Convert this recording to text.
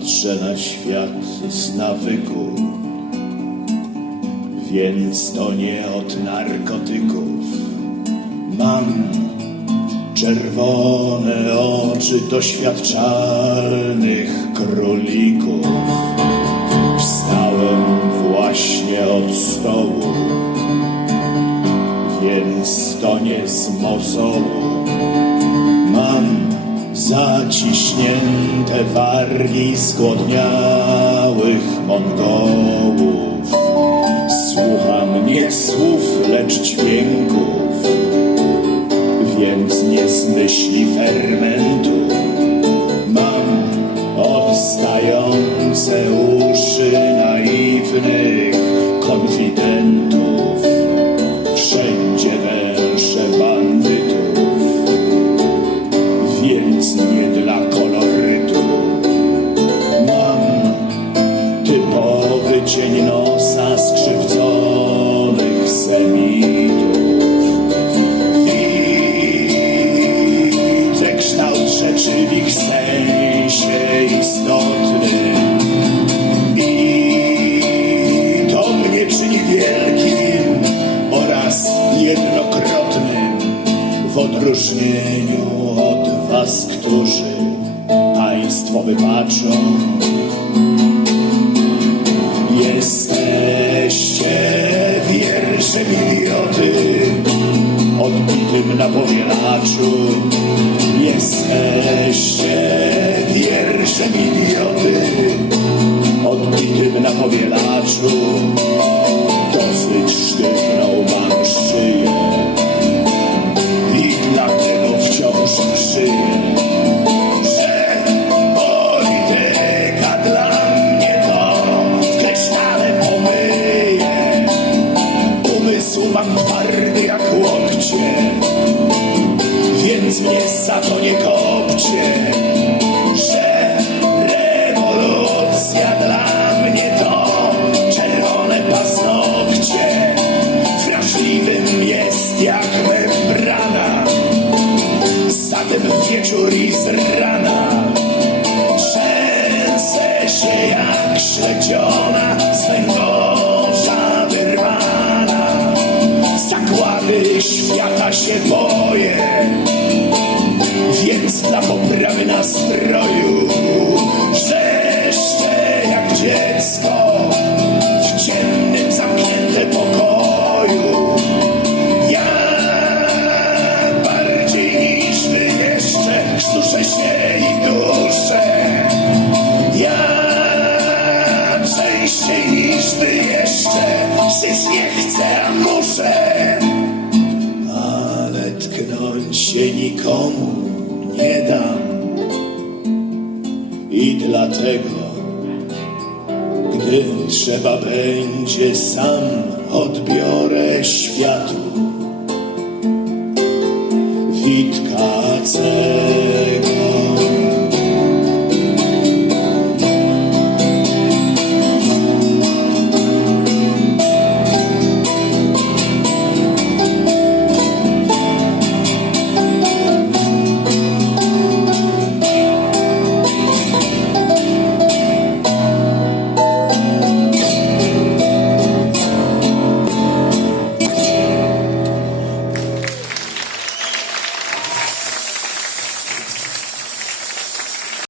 Patrzę na świat z nawyku, więc to nie od narkotyków. Mam czerwone oczy doświadczalnych królików. Wstałem właśnie od stołu, więc to nie z mozołu. Mam zaciśnięte wargi zgłodniałych Mongołów. Słucham nie słów, lecz dźwięków, więc nie z myśli fermentu. Mam odstające uszy naiwnych cień nosa skrzywdzonych semitów. Widzę kształt rzeczy w ich sensie istotnym. I to mnie czyni wielkim oraz jednokrotnym w odróżnieniu od was, którzy państwo wybaczą. Odbitym na powielaczu. Jesteście wierszem idioty, odbitym na powielaczu. Mnie za to nie kopcie, że rewolucja dla mnie to czerwone paznokcie. Wrażliwym jest jak membrana, zatem wieczór i z żyć nie chcę, muszę. Ale tknąć się nikomu nie dam. I dlatego gdy trzeba będzie, sam odbiorę światu. Witka cel